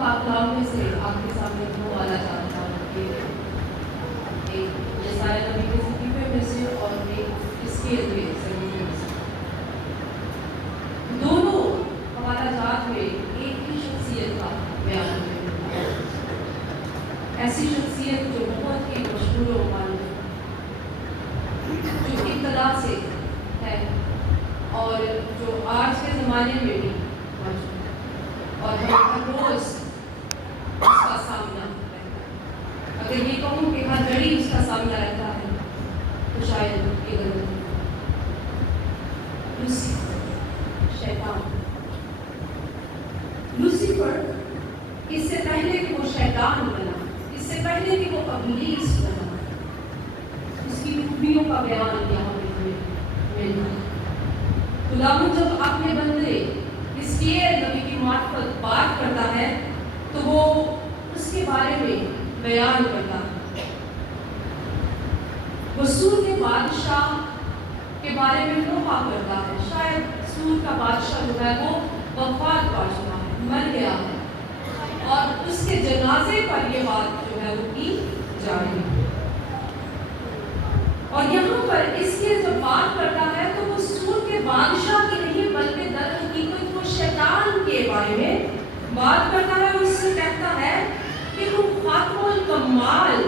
पाकलाम में से आपके सामने वो वाला चाहता हूँ कि एक यशायाह नबी के सकीफे में से और एक हिजकिय्याह के सकीफे में से, दोनों हमारा जात में एक ही शख्सियत का बयान करता है। ऐसी शख्सियत जो बहुत ही मशहूर और मालूम, जो इब्तदा से है और जो आज के ज़माने में भी मौजूद है और हम हर रोज़ उसका सामना रहता है। अगर ये कहूँ कि हर घड़ी उसका सामना रहता है तो शायद ये गलत है। लूसीफर, शैतान। लूसीफर इससे पहले कि वो शैतान बना, इससे पहले कि वो इब्लीस बना, उसकी खूबियों का बयान यहाँ पे हमें मिलता है। खुदावंद जब अपने बंदे हिजकिय्याह नबी की मार्फत बात करता है तो वो उसके बारे में बयान करता है। वो सूर के बादशाह के बारे में नोहा करता है। शायद सूर का बादशाह जो है वो वफात पा चुका है, मर गया है और उसके जनाजे पर ये बात जो है वो की जा रही है। और यहाँ पर इसके जब बात करता है तो वो सूर के बादशाह की नहीं बल्कि दर हकीकत वो शैतान के बारे में बात करता है। उससे कहता है कि वो फातमुल कमाल,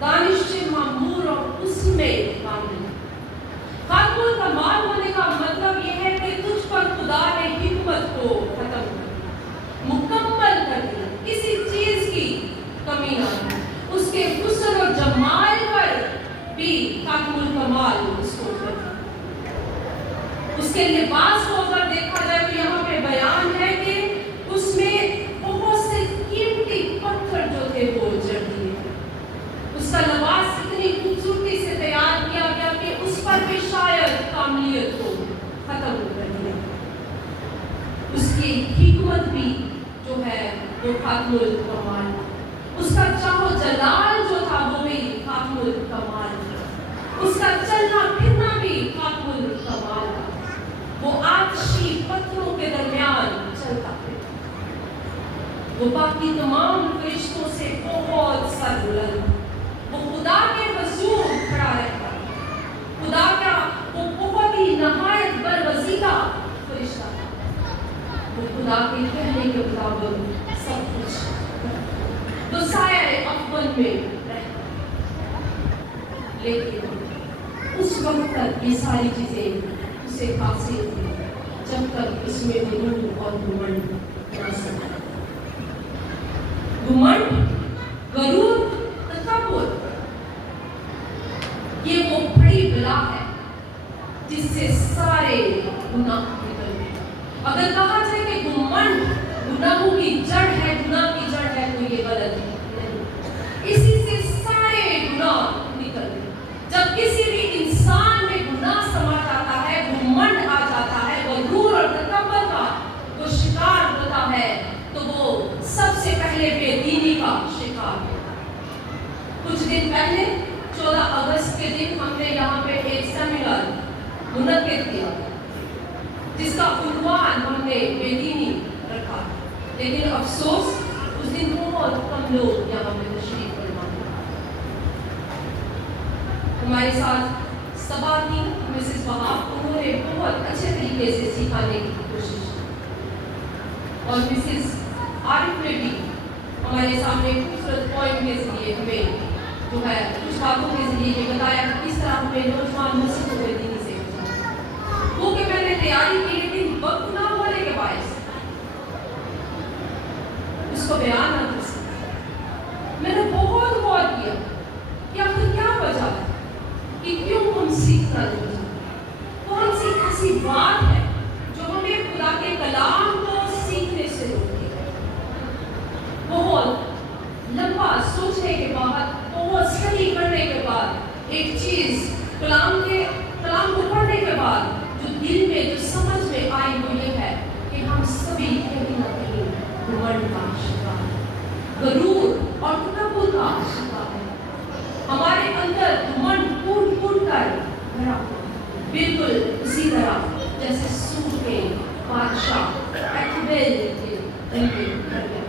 दानिश मामूर और उसमें कामिल। फातमुल कमाल होने का मतलब यह है कि तुझ पर खुदा ने हिकमत को खत्म कर दिया, मुकम्मल कर दिया, किसी चीज की कमी ना है। उसके हुस्न और जमाल पर भी फातमुल कमाल उसको कर दिया। उसके लिबास को अगर देखा जाए तो यहाँ पे बयान है कि उसमें बहुत से कीमती पत्थर जो थे वो जड़ दिए थे। उसका लिबास इतनी खूबसूरती से तैयार किया गया कि उस पर भी शायद कामलियत को खत्म कर दिया। उसकी हिकमत भी जो है वो फातमुल कमाल, उसका चाहो जलाल जो था वो भी फातमुल कमाल, उसका चलना फिरना भी फातमुल कमाल था। वो आतशी पत्थरों के दरमियान चलता है। वो बाकी तमाम फरिश्तों से बहुत सरबुलंद, वो खुदा के हुजूर खड़ा रहता है। खुदा का वो बहुत ही नहायत बरवजीदा फरिश्ता था। वो खुदा के कहने के मुताबिक सब कुछ तो साये अव्वल में रहता। लेकिन उस वक्त तक ये सारी चीजें उसे हासिल थी जब तक इसमें गुरूर और घमंड न सके। घमंड, गरूर, तकब्बुर, ये वो बड़ी बला है जिससे सारे गुनाह निकलते हैं। अगर कहा जाए कि घमंड गुनाहों की जड़ है, गुनाह की जड़ है, तो ये गलत नहीं। इसी से सारे गुनाह निकलते हैं। जब किसी भी इंसान में गुनाह समा जाता है, घमंड आ जाता है, गरूर और तकब्बुर का वो शिकार होता है, तो वो सबसे पहले बेदीनी का शिकार होता है। कुछ दिन पहले 14 अगस्त के दिन हमने यहाँ पे एक सेमिनार मुनक्किद किया जिसका उन्वान हमने बेदीनी रखा, लेकिन अफसोस उस दिन बहुत कम लोग यहाँ पे तशरीफ फरमा। हमारे साथ सभा की मिसेस वहाब, उन्होंने बहुत अच्छे तरीके से सिखाने की कोशिश की और मिसेस आरिफ ने भी हमारे सामने खूबसूरत पॉइंट के जरिए हमें जो है कुछ बातों के जरिए ये बताया कि किस तरह हमें नौजवान मस्जिद को दीनी से वो कि मैंने तैयारी की, लेकिन वक्त ना होने के बायस उसको बयान ना कर सकती। मैंने बहुत गौर किया कि आखिर क्या वजह है कि क्यों हम सीखना नहीं चाहते। कौन सी ऐसी बात है जो हमें खुदा के कलाम को सीखने से रोकती है। बहुत लंबा सोचने के बाद, बहुत स्टडी करने के बाद, एक चीज कलाम को पढ़ने के बाद जो दिल में, जो समझ में आई वो ये है कि हम सभी कहीं ना कहीं घमंड का शिकार है, गरूर और तकब्बुर का शिकार है। हमारे अंदर घमंड फूट कर भरा हुआ, बिल्कुल उसी तरह जैसे सूर के बादशाह अकबर के दिल में भर गया।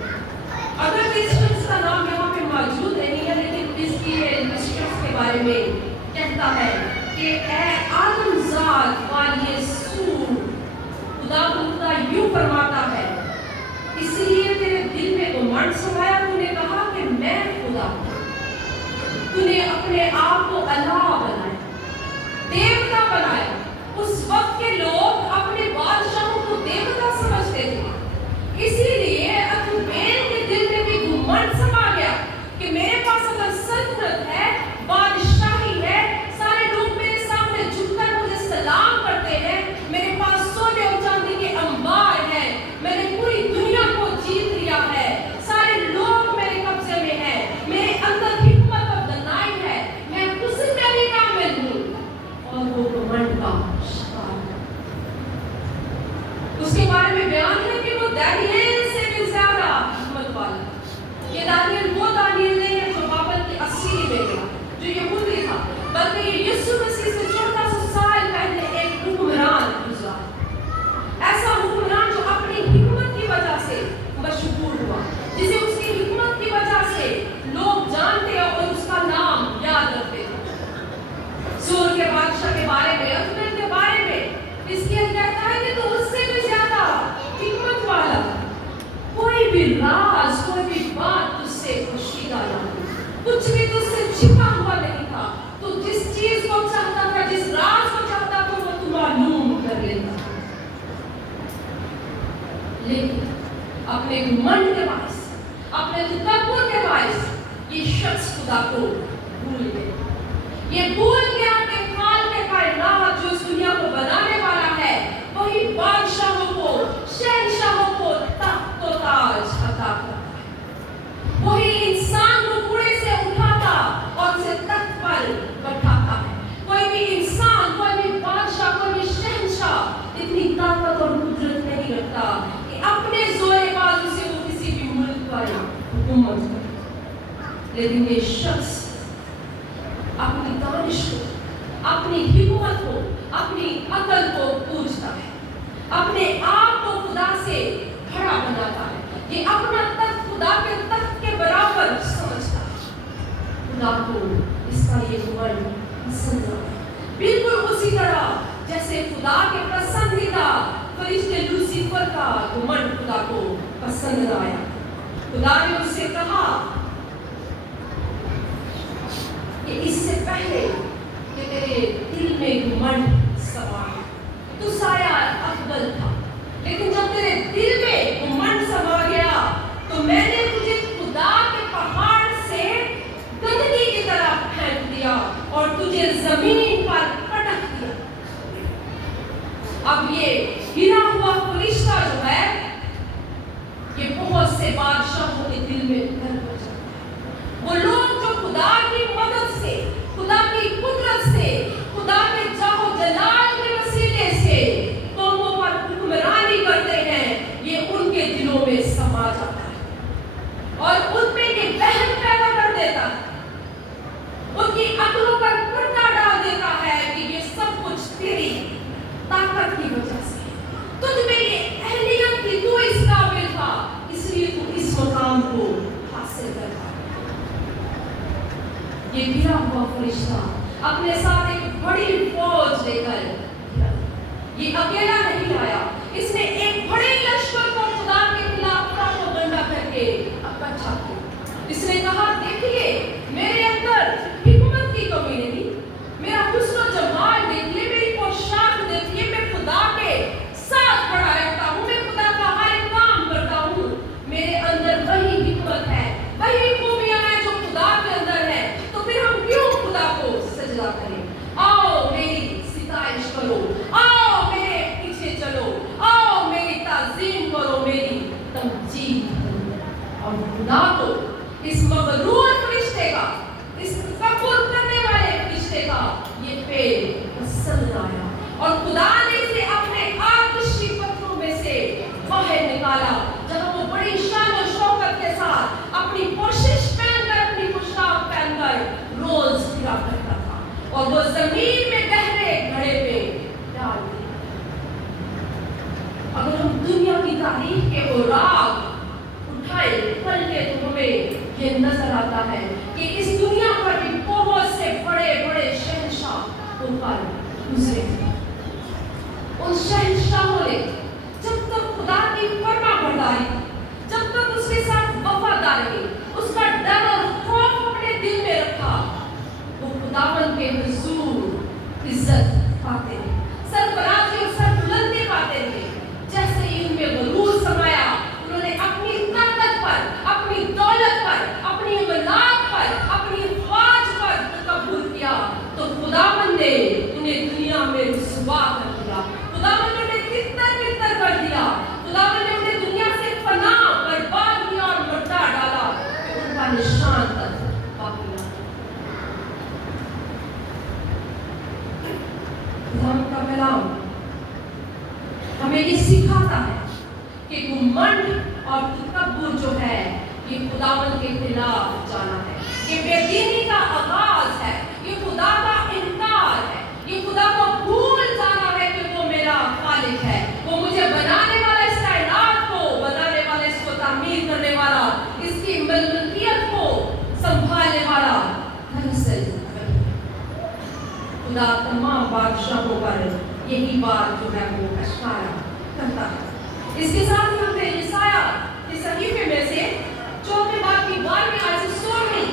यूं फरमाता है, इसलिए तेरे दिल में घमंड समाया, तूने कहा कि मैं खुदा हूं। तूने अपने आप को अल्लाह बनाया, देवता बनाया। उस वक्त के लोग अपने बादशाहों को देवता समझते थे, इसीलिए अतुबेल के दिल में भी घमंड समा गया कि मेरे पास अगर सल्तनत है, बादशाही है, सारे लोग मेरे सामने झुककर मुझे सलाम करते हैं, मेरे पास सोने और चांदी के अंबार है, मैंने पूरी दुनिया को जीत लिया है, सारे लोग मेरे कब्जे में हैं, मेरे अंदर हिम्मत और दनाई है, मैं उसमें भी कामिल हूँ। और वो घमंड का शिकार है। उसके बारे में बयान है कि वो दानियेल से भी ज्यादा हिम्मत वाला। ये दानियेल वो दानियेल नहीं है जो बाबल की अस्सीरी में गया, जो यहूदी था, बल्कि ये यीशु मसीह से 1400 साल पहले एक हुक्मरान गुजरा। ऐसा हुक्मरान जो अपनी हिम्मत की वजह से मशहूर हुआ, जिसे उसकी हिम्मत की वजह से लोग जानते और उसका नाम याद रखते थे। सूर के बादशाह के बारे में, अतुबेल के बारे में इसलिए कहता है कि तो उससे भी ज्यादा हिम्मत वाला, कोई भी राज, कोई भी बात तुझसे पोशीदा नहीं, कुछ भी तुझसे छिपा हुआ नहीं था। तू जिस चीज को चाहता था, जिस राज को चाहता था, वो तू मालूम कर लेता। लेकिन अपने घमंड के बायस, अपने तकब्बुर के बायस ये शख्स खुदा को भूल गया। ये भूल गया कि काल के कायनात जो इस दुनिया को बनाने वाला है, वही बादशाहों को, शहंशाहों को तख्त और ताज अता करता है। वही इंसान को कूड़े से उठाता और उसे तख्त पर बैठाता है। कोई भी इंसान, कोई भी बादशाह, कोई भी शहंशाह इतनी ताकत और कुदरत नहीं रखता कि अपने जोरे बाजू से वो किसी भी मुल्क पर हुकूमत करे। लेकिन ये शख्स अपनी दानिश को, अपनी हिम्मत को, अपनी अकल को पूछता है, अपने आप को खुदा से खड़ा बनाता है। ये अपना तख्त खुदा के तख्त के बराबर समझता है। खुदा को इसका ये घमंड पसंद आया, बिल्कुल उसी तरह जैसे खुदा के पसंदीदा फरिश्ते लूसीफर का घमंड खुदा को पसंद आया। खुदा ने उससे कहा कि इससे पहले कि तेरे दिल में घमंड समाए, तू साया अफजल था, लेकिन जब तेरे दिल में घमंड समा गया तो मैंने तुझे खुदा के पहाड़ से गंदगी की तरह फेंक दिया और तुझे जमीन पर पटक दिया। अब ये गिरा हुआ फरिश्ता जो है, ये बहुत से बादशाहों के दिल में घर कर जाता है। वो लोग जो खुदा की मदद से, खुदा की कुदरत से, खुदा के जाहो जलाल के वसीले से कौमों पर हुक्मरानी करते हैं, ये उनके दिलों में समा जाता है और उनमें ये वहम पैदा कर देता है, उनकी अक्लों पर पर्दा डाल देता है कि ये सब कुछ तेरी ताकत की वजह से, तुझ में ये अहलियत थी, तू इस काबिल था, इसलिए तू इस मुकाम को हासिल कर पाया। ये गिरा हुआ फरिश्ता अपने साथ एक बड़ी फौज लेकर गिरा। ये अकेला नहीं आया, इसने एक बड़े लश्कर को खुदा के खिलाफ प्रोपेगेंडा करके इकट्ठा किया। इसने कहा, देखिए मेरे अंदर हिम्मत की कमी नहीं, मेरा हुस्न जमाल देखिए, मेरी पोशाक देखिए, मैं खुदा के साथ खड़ा रहता हूँ, मैं खुदा का हर काम करता हूँ, मेरे अंदर वही हिम्मत है, वही खूबियां हैं जो खुदा के अंदर है, तो फिर हम क्यों खुदा को सजदा करें? आओ मेरी सिताइश करो, आओ मेरे पीछे चलो, आओ मेरी ताज़ीम करो, मेरी तमजीद करो। और खुदा को इस मगरूर फरिश्ते का, इस तकब्बुर करने वाले फरिश्ते का ये पेड़ पसंद आया और खुदा ने इसे अपने आतिशी पत्थरों में से बाहर निकाला, जहां वो बड़ी शान और शौकत के साथ अपनी पोशिश पहनकर, अपनी पोशाक पहनकर रोज फिरा करता था और वो जमीन में गहरे घड़े पे डाल दिया। अगर हम दुनिया की तारीख के औराग उठाए पलटे तो हमें ये नजर आता है कि इस दुनिया पर भी बहुत से बड़े बड़े शहंशाह ऊपर गुजरे। उन शहंशाहों ने जब तक खुदा खुदावन के खिलाफ जाना है, ये बेदीनी का आगाज है, ये खुदा का इनकार है, ये खुदा को भूल जाना है कि वो मेरा खालिक है, वो मुझे बनाने वाला, इस कायनात को बनाने वाला, इसको तामीर करने वाला, इसकी मलकियत को संभालने वाला दरअसल खुदा तमाम बादशाहों पर यही बात जो है वो अश्कारा करता है। इसके साथ ही हमने यशाया के सहीफे में से 4वें बाब की 12वीं आयत से 16वीं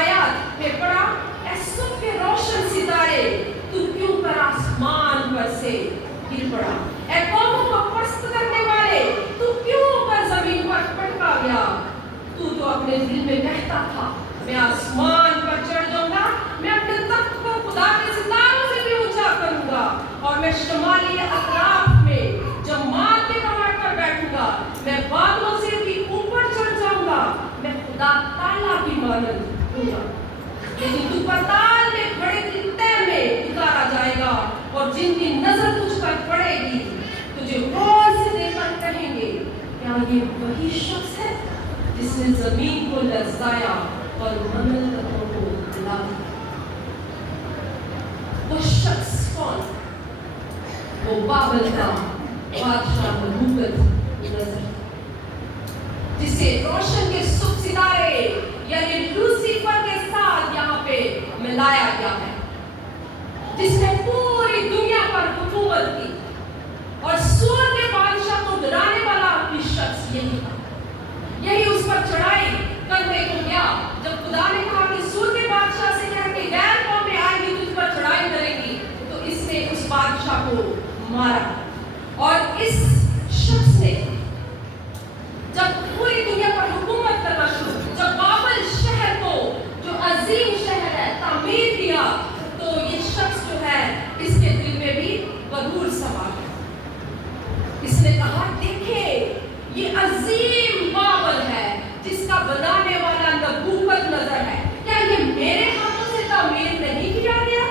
आयत में पढ़ा, ऐ सुबह के रोशन सितारे तू क्यों कर आसमान पर से गिर पड़ा, ऐ कौमों को पस्त करने वाले तू क्यों कर जमीन पर पटका गया, तू तो अपने दिल में कहता था मैं आसमान पर चढ़ जाऊंगा, मैं अपने तख्त को खुदा के सितारों से भी ऊंचा करूंगा और मैं शुमाली अतराफ में जमाल के पहाड़ पर बैठूंगा, मैं बादलों से भी ऊपर चढ़ जाऊंगा, मैं खुदा ताला की मानद हूंगा, लेकिन तू पाताल में खड़े दिल तय में उतारा जाएगा और जिनकी नजर तुझ पर पड़ेगी तुझे गौर से देखकर कहेंगे क्या ये वही शख्स है जिसने जमीन को लर्जाया और ममलकतों को हिला दिया। वो शख्स कौन? वो बाबल का बादशाह नबूकदनेस्सर, जिसे रोशन के शुभ सितारे यानी लूसीफर के साथ यहाँ पे मिलाया गया है, जिसने पूरी दुनिया पर हुकूमत की और सूर के बादशाह को गिराने वाला भी शख्स यही था। यही उस पर चढ़ाई करने को गया जब खुदा ने कहा कि सूर के बादशाह से कह के गैर कौमें आएंगी तुझ पर चढ़ाई करेंगी, तो इसने उस बादशाह को मारा। और इस शख्स ने जब पूरी दुनिया पर हुकूमत करना शुरू, जब बाबल शहर को जो अजीम शहर है तामीर किया, तो ये शख्स जो है इसके दिल में भी गरूर सवार है। इसने कहा देखिए ये अजीम बाबल है जिसका बनाने वाला नबूकदनेस्सर है, क्या ये मेरे हाथों से तामीर नहीं किया गया?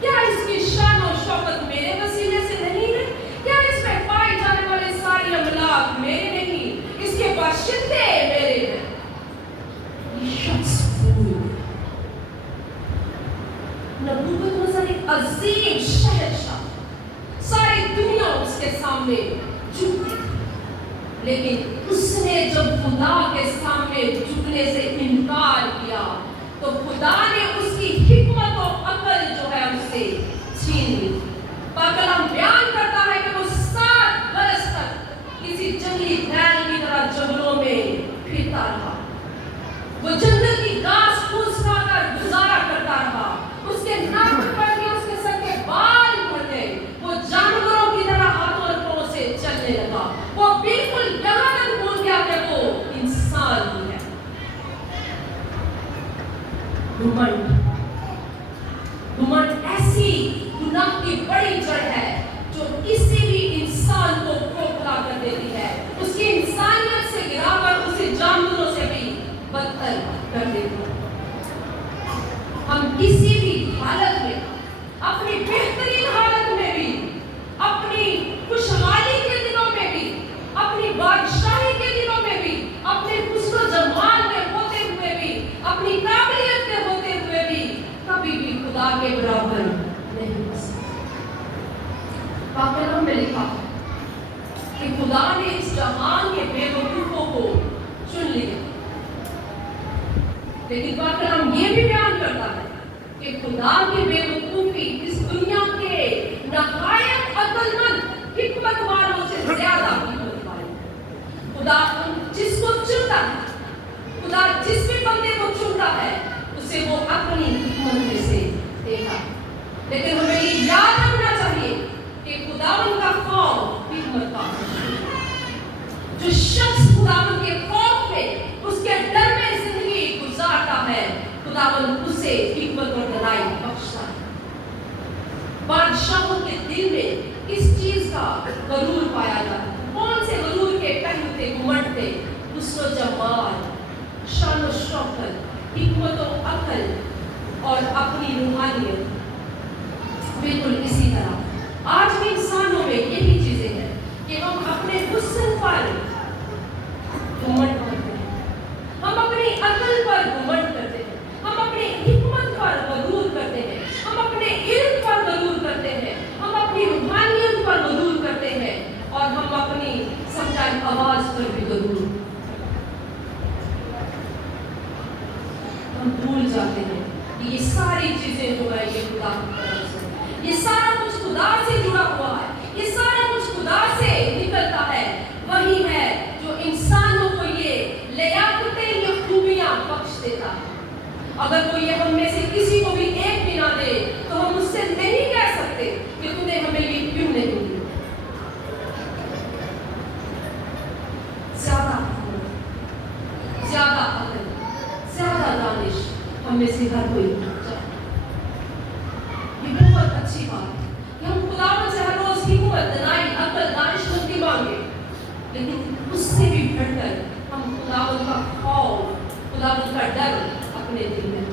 क्या इसकी शान और शौकत मेरे वसीले से नहीं है? क्या इसमें पाए जाने वाले सारे अमलाक मेरे नहीं, इसके बाशिंदे मेरे हैं? ये शख्स नबूकदनेस्सर एक अजीम शहंशाह, सारी दुनिया उसके सामने झुकती थी, लेकिन उसने जब खुदा के सामने झुकने से इनकार किया तो खुदा ने उसकी हिकमत और अकल जो है उससे छीन ली। कलाम बयान करता है कि वो 7 बरस तक किसी जंगली बैल की तरह जंगलों में फिरता रहा, वो जंगल की घास फूस खाकर गुजारा करता रहा, उसके नाक पर के उसके सर के बाल बढ़ गए, वो जानवरों की तरह हाथों और पांवों से चलने लगा, वो बिल्कुल यहाँ तक भूल गया कि वो इंसान ही है। घमंड ऐसी गुनाह की बड़ी जड़ है जो किसी भी इंसान को खोखला कर देती है, उसकी इंसानियत से गिराकर उसे जानवरों से भी बदतर कर देती है। हम किसी भी हालत में, अपनी बेहतरीन हालत में भी, अपनी खुशहाली के दिनों में भी, अपनी बादशाही के दिनों में भी, अपने हुस्न जमाल के होते हुए भी, अपनी काबिलियत के होते हुए भी कभी भी खुदा के बराबर नहीं हो सकते। कलाम में लिखा कि खुदा ने इस जहान के बेवकूफों को चुन लिया, लेकिन कलाम ये भी बयान करता है कि खुदा की बेवकूफी इस दुनिया के नहायत अक्लमंद हिकमत वालों से ज्यादा हिकमत वाली। खुदा जिसको चुनता है, खुदा जिस भी बंदे को चुनता है उसे वो अपनी हिकमत में से देता, लेकिन हमें ये याद रखना चाहिए कि खुदावन का खौफ हिकमत का, जो शख्स खुदावन के खौफ में, उसके डर में जिंदगी गुजारता है, खुदावन उसे हिकमत और दलाई बख्शता है। बादशाहों के दिल में किस चीज का गरूर पाया जाता है? कौन से गरूर के पहलू थे, घमंड थे? हुस्न जमाल, शान और शौकत, हिकमत और अकल और अपनी रूहानियत। बिल्कुल इसी तरह आज भी इंसानों में यही चीजें हैं कि हम अपने हुस्न पर घमंड करते हैं, हम हम भूल जाते हैं कि ये सारी चीजें जो है ये खुदा की तरफ से, ये सारा कुछ खुदा से जुड़ा हुआ है, ये सारा कुछ खुदा से निकलता है। वही है जो इंसानों को ये लियाकतें, ये खूबियां बख्श देता है। अगर कोई ये हम में से किसी को भी एक भी ना दे तो हम उससे नहीं कह सकते कि तूने हमें ये क्यों नहीं दी। ज्यादा अकल, ज्यादा दानिश हम में से हर कोई चाहे। ये बहुत अच्छी बात है कि हम खुदावंद से हर रोज हिम्मत, दनाई, अकल, दानिश मुक्ति मांगे, लेकिन उससे भी बढ़कर हम खुदावंद का खौफ, खुदावंद का डर अपने दिल में,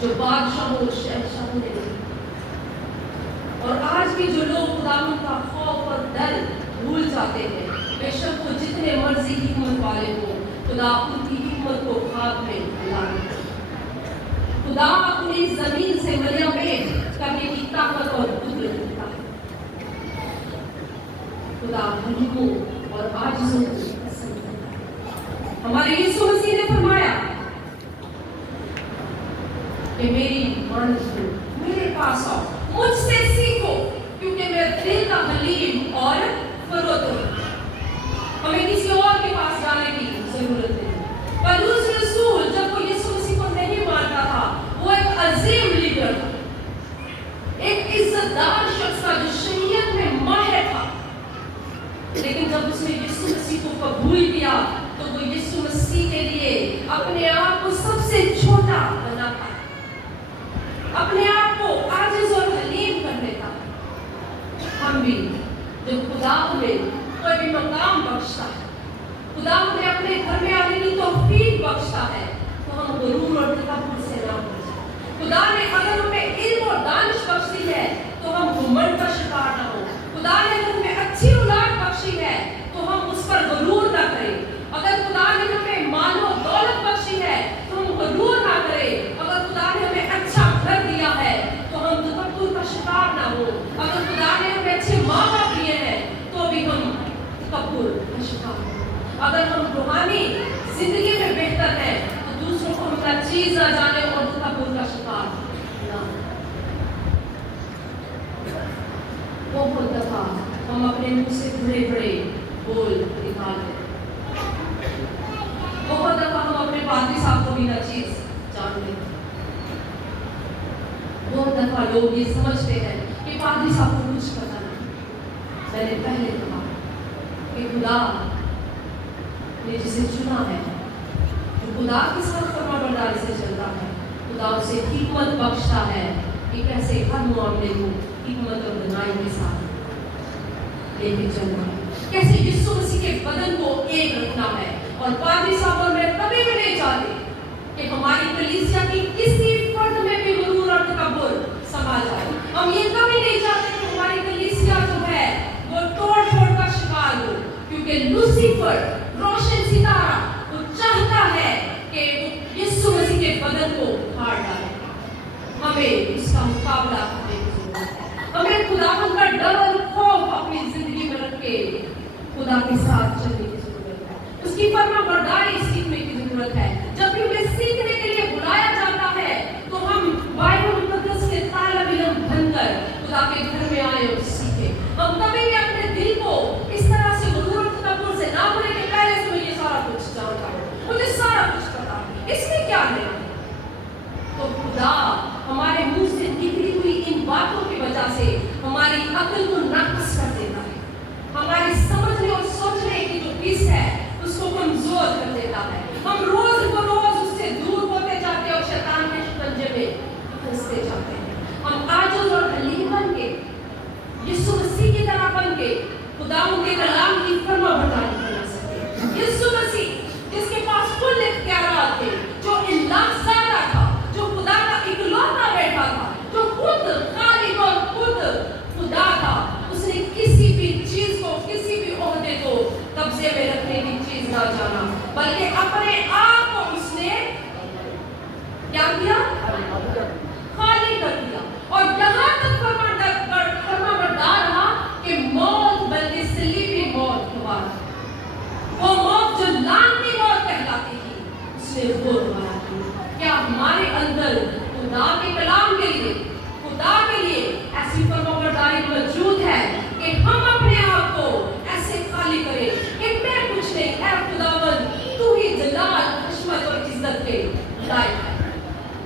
जो बादशाहों शहंशाहों ने दिया। और आज भी जो लोग खुदावंद का खौफ और डर भूल जाते हैं, बेशक वो जितने मर्जी हिम्मत वाले हो, खुदा उनकी हिम्मत को खाक में मिला देता है। खुदा अपनी जमीन से मरियम करने की ताकत और कुदरत देता है। खुदा हलीमों और आजिजों को पसंद करता है। हमारे यीशु मसीह ने फरमाया कि मेरी मानस हो, मेरे पास आओ, मुझसे सीखो, क्योंकि मैं दिल का हलीम और फरोत हूं। हमें किसी और के पास जाने की जरूरत नहीं। पौलुस रसूल जब वो यीशु मसीह को नहीं मानता था, वो एक अजीम लीडर था, एक इज्जतदार शख्स था जो शरीयत में माहिर था, लेकिन जब उसने यीशु मसीह को कबूल किया तो वो यीशु मसीह के लिए अपने आप को सबसे छोटा बना था, अपने आप को आजिज और हलीम कर देता। हम भी जब खुदा में कोई भी मकाम बख्शता है, खुदा हमें अपने घर में आने की तौफीक बख्शता है, तो हम गुरूर और तकब्बुर से ना हो जाए। खुदा ने अगर हमें इल्म और दानिश बख्शी है तो हम घमंड का शिकार ना हो। खुदा ने अगर हमें अच्छी औलाद बख्शी है तो हम उस पर गुरूर ना करें। अगर खुदा ने हमें माल और दौलत बख्शी है तो हम गुरूर ना करें। अगर खुदा ने हमें अच्छा घर दिया है तो हम तकब्बुर का शिकार ना हो। अगर खुदा ने हमें अच्छे माँ बाप दिए हैं तो भी हम तकब्बुर का शिकार हो। अगर हम रूहानी जिंदगी में बेहतर हैं तो दूसरों को हम चीज ना जाने और तकब्बुर का शिकार ना। बहुत दफा हम अपने मुंह से बड़े बड़े बोल निकालते हैं, बहुत दफा हम अपने पादरी साहब को भी ना चीज जानते हैं। बहुत दफा लोग ये समझते हैं कि पादरी साहब को कुछ पता नहीं। मैंने पहले कहा कि खुदा ने जिसे चुना है, जो खुदा के साथ फरमाबरदारी से चलता है, खुदा उसे हिम्मत बख्शता है कि कैसे हर मामले को हिम्मत और दनाई के साथ लेके चलना है, कैसे यीशु मसीह के बदन को एक रखना है। और पादरी साहब और मैं कभी भी नहीं चाहते कि हमारी कलीसिया की किसी फर्द में भी गुरूर और तकब्बुर समा जाए। हम ये कभी नहीं चाहते कि हमारी कलीसिया जो है वो तोड़ फोड़ का शिकार हो, क्योंकि लूसीफर रोशन सितारा वो चाहता है कि यीशु मसीह के बदन को फाड़ डाले। हमें इसका मुकाबला करने की जरूरत है। हमें खुदावंद का डर और खौफ अपनी जिंदगी में रख के खुदा के साथ चलने की जरूरत है। उसकी फरमाबरदारी सीखने की जरूरत है। जब भी हमें सीखने के लिए बुलाया जाता है तो हम बाइबल मुकद्दस के तालिब इल्म बनकर खुदा के घर में आए और सीखे। हम कभी भी अपने दिल को इस तरह से गुरूर और तकब्बुर से ना भरे कि पहले से मैं ये सारा कुछ जानता हूँ, मुझे सारा कुछ पता है, इसमें क्या है। तो खुदा हमारे मुंह से निकली हुई इन बातों की वजह से हमारी अक्ल को नाकस कर देता है, हमारी समझने और सोचने की जो हिस्स है उसको कमजोर कर देता है। हम रोज बरोज उससे दूर होते जाते हैं और शैतान के शिकंजे में फंसते जाते हैं। हम आजिज़ और हलीम बन के यीशु मसीह की तरह बन के खुदा उनके कलाम की फरमाबरदारी कर सकते। यीशु मसीह जिसके पास कुल इख्तियारात थे, जो इल्लाज़ादा था, जो खुदा का इकलौता बेटा था, जो खुद खालिक और खुद खुदा था, उसने किसी भी चीज को, किसी भी ओहदे को कब्जे में रखने की चीज ना जाना, बल्कि अपने आप को उसने क्या किया, खाली कर दिया। और यहाँ तक फरमाबरदार रहा कि मौत बल्कि सलीबी मौत हुआ, वो मौत जो लानती मौत कहलाती थी, उसने वो दोबारा की। क्या हमारे अंदर खुदा के कलाम के लिए, खुदा के लिए ऐसी फर्माबरदारी मौजूद है कि हम अपने आप को ऐसे खाली करें कि मैं कुछ नहीं, है खुदावंद तू ही जलाल, हशमत और इज्जत के लायक है।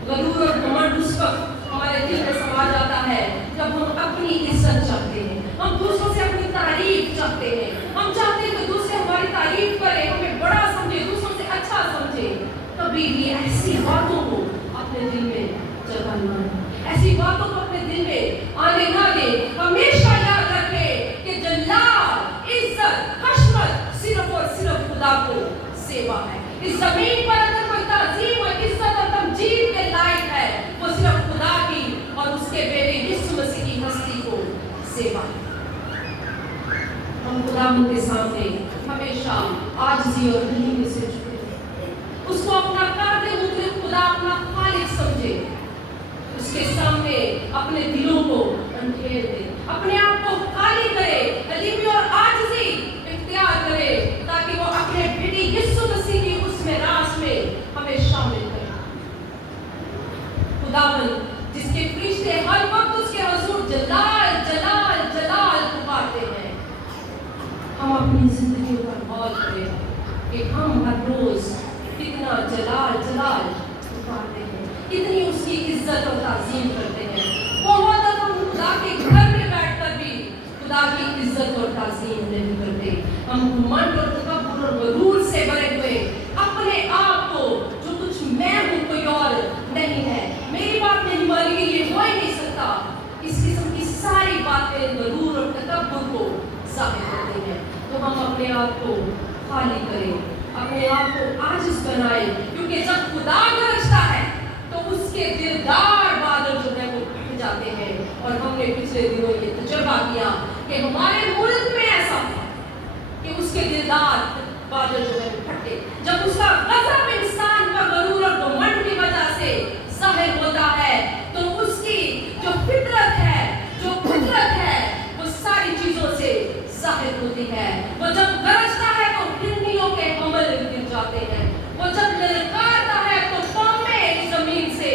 गरूर और घमंड उस वक्त हमारे दिल में समा जाता है जब हम अपनी इज्जत चाहते हैं, हम दूसरों से अपनी तारीफ चाहते हैं, हम चाहते हैं कि दूसरे हमारी तारीफ करें, हमें बड़ा समझे, दूसरों से अच्छा समझे। कभी भी ऐसी बातों को अपने दिल में जगह ना दें, ऐसी बातों को अपने दिल में आने ना दें। हमेशा याद रखें कि जलाल, इज्जत, हशमत सिर्फ और सिर्फ खुदा को सेवा है। इस जमीन पर अगर कोई ताज़ीम और इज्जत और तमजीद के लायक है, वो सिर्फ खुदा की और उसके बेटे यीशु मसीह की हस्ती को सेवा है। हम खुदा के सामने हमेशा आजिज़ी और दलील से झुके, उसको अपना काबिल मुतलक खुदा अपना खालिक समझे, उसके सामने अपने दिलों को अंधेर दे, अपने आप को खाली करे, दलील और आजिज़ी इख्तियार करे, ताकि वो अपने बेटे यीशु मसीह की उस मेरास में हमें शामिल करे। खुदावंद जिसके फरिश्ते हर वक्त उसके हुजूर जलाल जलाल जलाल पुकारते हैं, हम अपनी जिंदगी पर गौर करें कि हम हर रोज कितना जलाल जलाल पुकारते हैं, कितनी उसकी इज्जत और ताज़ीम करते हैं। बहुत दफा हम खुदा के घर में बैठकर भी खुदा की इज्जत और ताज़ीम नहीं करते। हम घमंड और तकब्बुर और गरूर से भरे हुए अपने आप को, जो कुछ मैं हूँ कोई और नहीं है, मेरी बात नहीं मानेगी, ये हो ही नहीं सकता, इस किस्म की सारी बातें गरूर और तकब्बुर को जाहिर करते हैं। तो हम अपने आप को खाली करें, अपने आप को आजिज़ बनाएं, क्योंकि जब खुदा गरजता है तो उसके दिलदार बादल जो है वो फट जाते हैं। और हमने पिछले दिनों ये तजुर्बा किया कि हमारे मुल्क में ऐसा था कि उसके दिलदार बादल जो है वो फटे, जब उसका गज़ब इंसान पर गरूर और घमंड की वजह से जाहिर होता है, तो उसकी जो फितरत है, जो फितरत है, वो सारी चीजों से जाहिर होती है। वो जब गरजता है तो हिरनियों के अमल गिर जाते हैं, वो जब ललकारता है तो कौमें जमीन से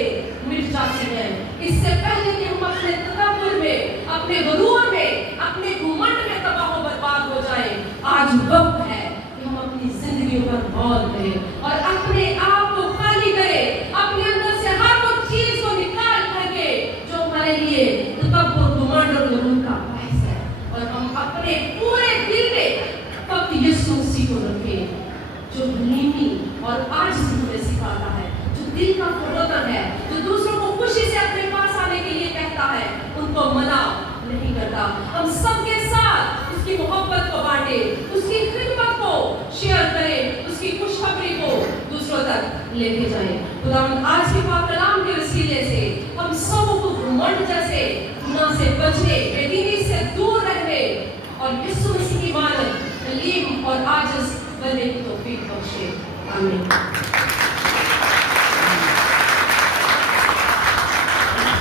मिट जाती हैं। इससे पहले कि हम अपने तकब्बुर में, अपने गरूर में, अपने घमंड में तबाह व बर्बाद हो जाएं, आज वक्त है कि हम अपनी जिंदगी पर गौर करें और अपने आप को खाली करें, अपने अंदर से हर वो चीज को निकाल करके जो हमारे लिए तकब्बुर, घमंड और गरूर का बायस है, और हम अपने पूरे दिल में फक्त यीशु मसीह को रखें, जो हलीमी और आजिज़ी हमें सिखाता है, जो दिल का फरोतर है, जो दूसरों को खुशी से अपने पास आने के लिए कहता है, उनको मना नहीं करता। हम सबके साथ उसकी मोहब्बत को बांटे, उसकी खिदमत को शेयर करें, उसकी खुशखबरी को दूसरों तक लेके जाएं। खुदावंद आज के पाक कलाम के वसीले से हम सबों को घमंड जैसे गुनाह से बचने, बेदीनी से दूर रहने और यीशु मसीह की मानद, तलीम और आजिज़ बनने की तौफीक बख्शे। आमीन।